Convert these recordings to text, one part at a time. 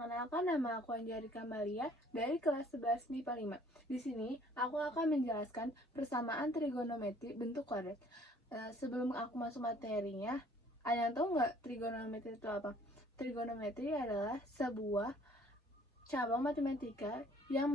Perkenalkan, nama aku Anjari Kamalia dari kelas 11 MIPA 5. Di sini aku akan menjelaskan persamaan trigonometri bentuk kuadrat. Sebelum aku masuk materinya, ada yang tahu nggak trigonometri itu apa? Trigonometri adalah sebuah cabang matematika yang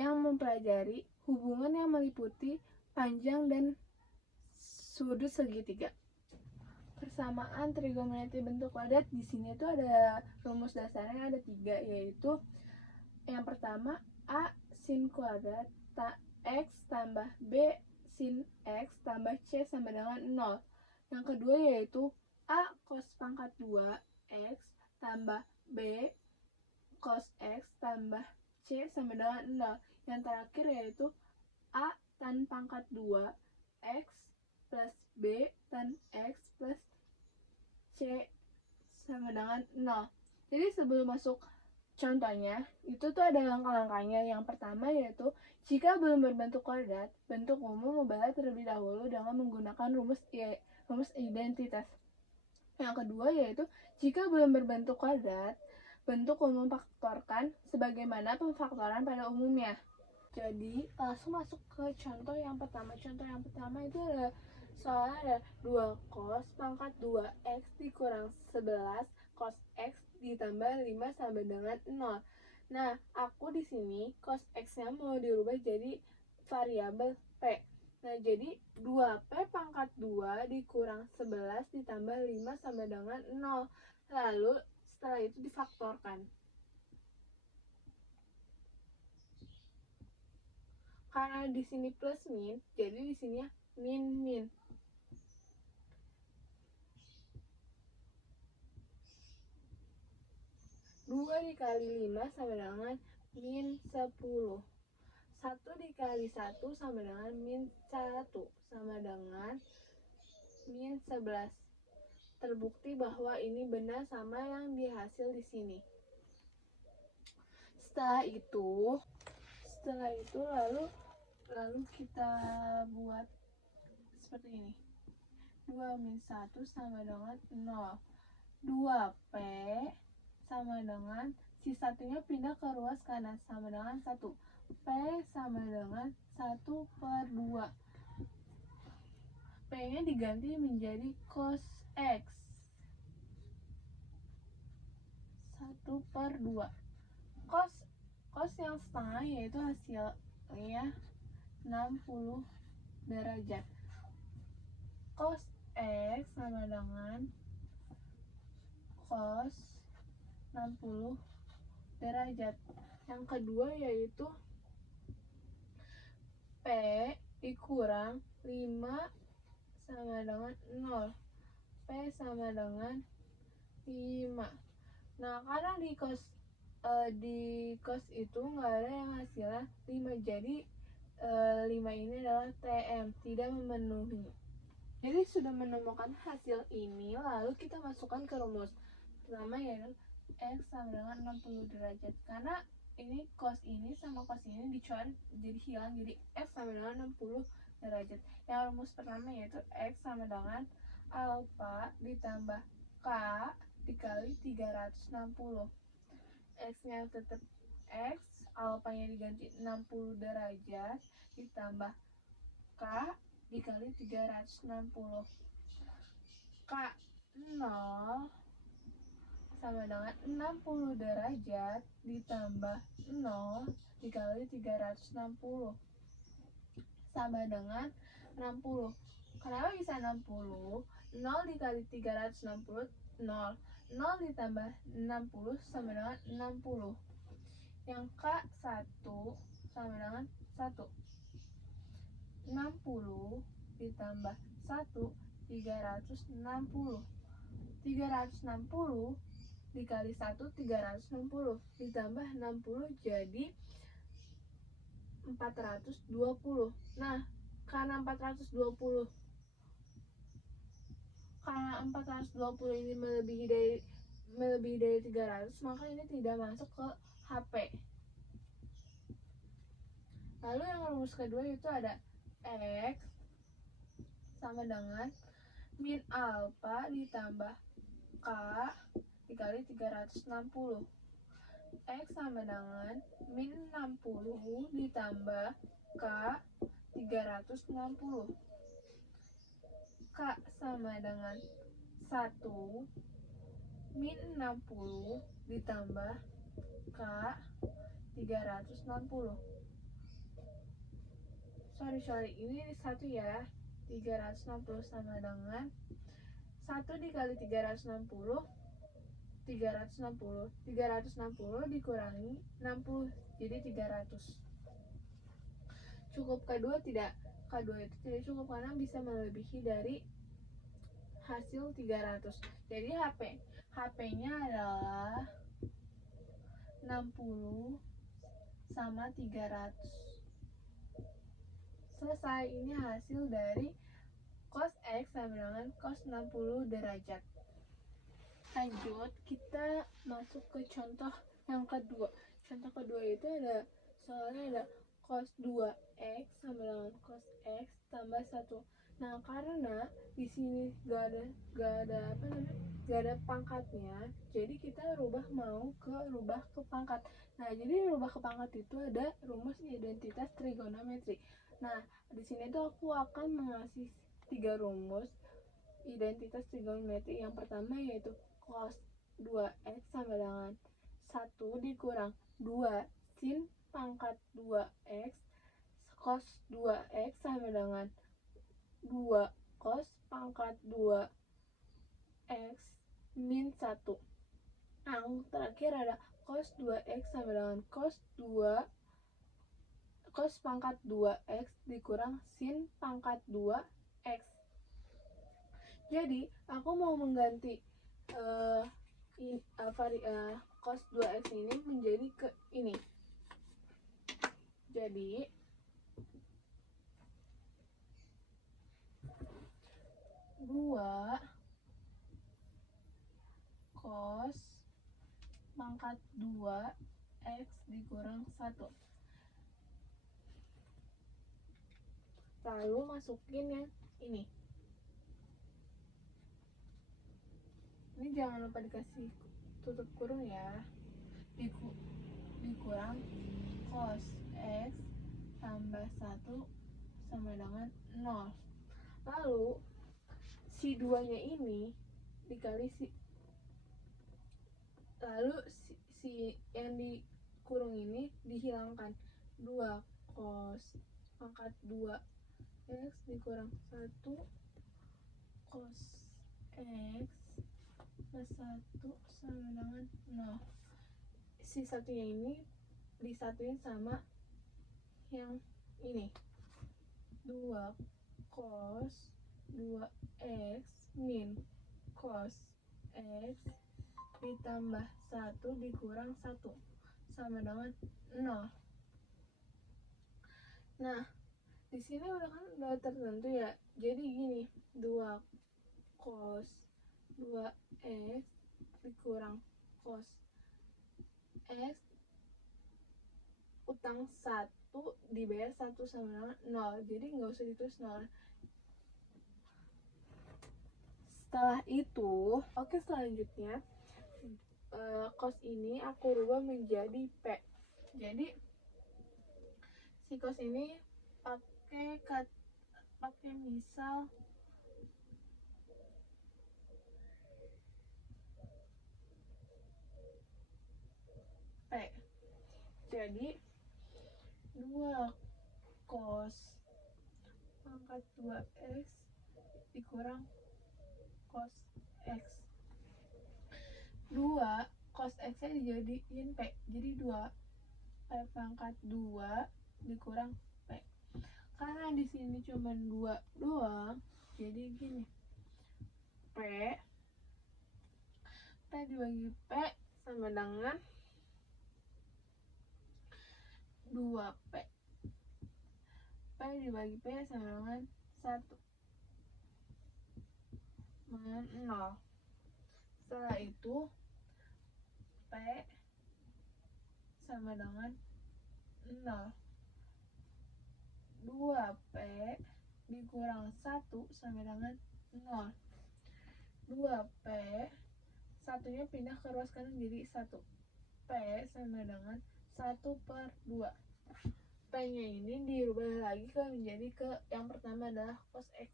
mempelajari hubungan yang meliputi panjang dan sudut segitiga. Persamaan trigonometri bentuk kuadrat di sini tuh ada rumus dasarnya, ada 3, yaitu yang pertama A sin kuadrat X tambah B sin X tambah C sama dengan 0. Yang kedua yaitu A cos pangkat 2 X tambah B cos X tambah C sama dengan 0. Yang terakhir yaitu A tan pangkat 2 X plus B tan X plus C sama dengan 0. Jadi sebelum masuk contohnya, itu tuh ada langkah-langkahnya. Yang pertama yaitu, jika belum berbentuk kuadrat, bentuk umum membalas terlebih dahulu dengan menggunakan rumus identitas. Yang kedua yaitu, jika belum berbentuk kuadrat, bentuk umum faktorkan sebagaimana pemfaktoran pada umumnya. Jadi langsung masuk ke contoh yang pertama. Contoh yang pertama itu ada soalnya ada 2 cos pangkat 2x dikurang 11 cos x ditambah 5 sama dengan 0. Nah, aku di sini cos x-nya mau dirubah jadi variabel p. Nah, jadi 2p pangkat 2 dikurang 11 ditambah 5 sama dengan 0. Lalu setelah itu difaktorkan. Karena di sini plus min, jadi di sini min. 2 dikali 5 sama dengan min 10. 1 dikali 1 sama dengan min 1 sama dengan min 11. Terbukti bahwa ini benar sama yang dihasil di sini. Setelah itu lalu kita buat seperti ini. 2 min 1 sama dengan 0. 2p sama dengan, si satunya pindah ke ruas kanan sama dengan 1. P sama dengan 1/2. P nya diganti menjadi cos X 1/2. Cos yang setengah yaitu hasilnya 60 derajat. Cos X sama dengan cos 60 derajat. Yang kedua yaitu P dikurang 5 sama dengan 0. P sama dengan 5. Nah, karena di cos itu nggak ada yang hasilnya 5, jadi 5 ini adalah TM, tidak memenuhi. Jadi sudah menemukan hasil ini, lalu kita masukkan ke rumus. Pertama yaitu X sama dengan 60 derajat. Karena ini cos ini sama cos ini dicoret jadi hilang, jadi X sama dengan 60 derajat. Yang rumus pertama yaitu X sama dengan alfa ditambah K dikali 360. X-nya tetap X, alfanya diganti 60 derajat ditambah K dikali 360. K 0 sama dengan 60 derajat ditambah 0 dikali 360 sama dengan 60. Kenapa bisa 60? 0 dikali 360 0. 0 ditambah 60 sama dengan 60. Yang K1 sama dengan 1. 60 ditambah 1, 360. 360 dikali 1, 360 ditambah 60 jadi 420. Nah, karena 420 ini melebihi dari 300, maka ini tidak masuk ke HP. Lalu yang rumus kedua itu ada X sama dengan min alfa ditambah K dikali 360. X sama dengan min 60 ditambah K 360. K sama dengan 1 min 60 ditambah K 360. Sorry, ini 1 ya. 360 sama dengan 1 dikali 360 dikurangi 60 jadi 300. Cukup K2 tidak? K2 itu tidak cukup karena bisa melebihi dari hasil 300. Jadi HP-nya adalah 60 sama 300. Selesai, ini hasil dari cos X sama dengan cos 60 derajat. Lanjut, kita masuk ke contoh yang kedua. Contoh kedua itu soalnya ada cos 2x sama dengan cos x tambah 1. Nah, karena di sini gak ada pangkatnya, jadi kita rubah ke pangkat. Nah, jadi rubah ke pangkat itu ada rumus identitas trigonometri. Nah, di sini tuh aku akan mengasih 3 rumus identitas trigonometri. Yang pertama yaitu cos 2x sama dengan 1 dikurang 2 sin pangkat 2x. Cos 2x sama dengan 2 cos pangkat 2x min 1. Yang terakhir ada cos 2x sama dengan cos pangkat 2x dikurang sin pangkat 2x. Jadi aku mau mengganti cos 2x ini menjadi ke ini. Jadi dua cos pangkat 2x dikurang 1. Lalu masukin yang ini. Ini jangan lupa dikasih tutup kurung ya. Dikurang cos x tambah 1 sama dengan 0. Lalu si 2 nya ini dikali si yang di kurung ini dihilangkan. 2 cos pangkat 2 x dikurang 1 cos x plus 1 sama dengan 0. Si satunya ini disatuin sama yang ini. 2 cos 2x min cos x ditambah 1 dikurang 1 sama dengan 0. Nah, di sini udah tertentu ya. Jadi gini, 2 cos 2x dikurang cos x utang 1 dibayar 1 sama dengan 0. Jadi nggak usah ditulis 0. Setelah itu, selanjutnya cos ini aku rubah menjadi P. Jadi si cos ini pakai misal P. Jadi 2 cos pangkat 2x dikurang cos x. 2 cos x nya dijadiin P. Jadi 2 P pangkat 2 dikurang P. Karena di sini cuma 2 doang, jadi gini. P dibagi P sama dengan 2P. P dibagi P sama dengan 1 dengan 0. Setelah itu P sama dengan 0. 2P dikurang 1 sama dengan 0. 2P satunya pindah ke ruas kanan jadi 1. P sama dengan 1/2. P-nya ini dirubah lagi menjadi ke yang pertama adalah cos X.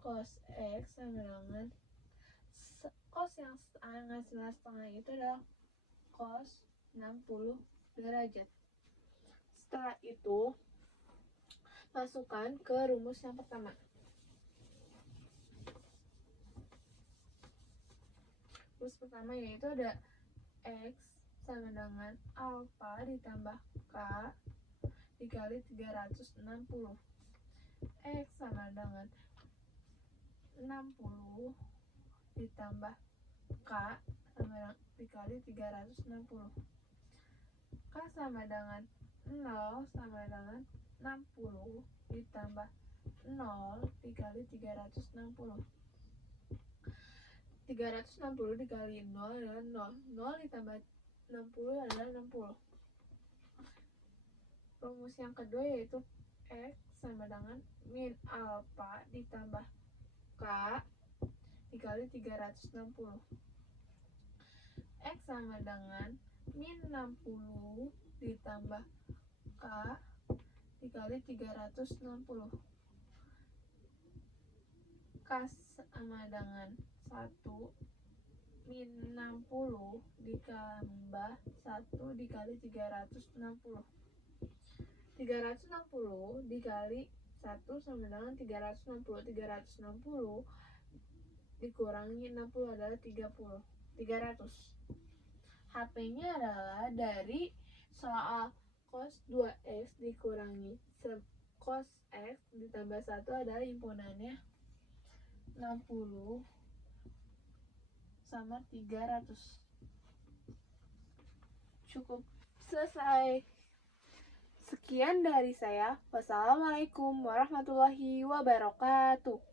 Cos X sama dengan cos yang angka 9,5 itu adalah cos 60 derajat. Setelah itu masukkan ke rumus yang pertama. Rumus pertama yaitu ada X sama dengan alfa ditambah K dikali 360. X sama dengan 60 ditambah K sama dikali 360. K sama dengan 0 sama dengan 60 ditambah 0 dikali 360. 360 dikali 0 adalah 0. 0 ditambah 60 adalah 60. Rumus yang kedua yaitu X sama dengan min alfa ditambah K dikali 360. X sama dengan min 60 ditambah K dikali 360. K sama dengan 1 min 60 ditambah 1 dikali 360. 360 dikali 1 sama dengan 360. 360 dikurangi 60 adalah 30. 300. HP-nya adalah dari soal cos 2x dikurangi cos x ditambah 1 adalah himpunannya 60 sama 300. Cukup, selesai. Sekian dari saya. Wassalamualaikum warahmatullahi wabarakatuh.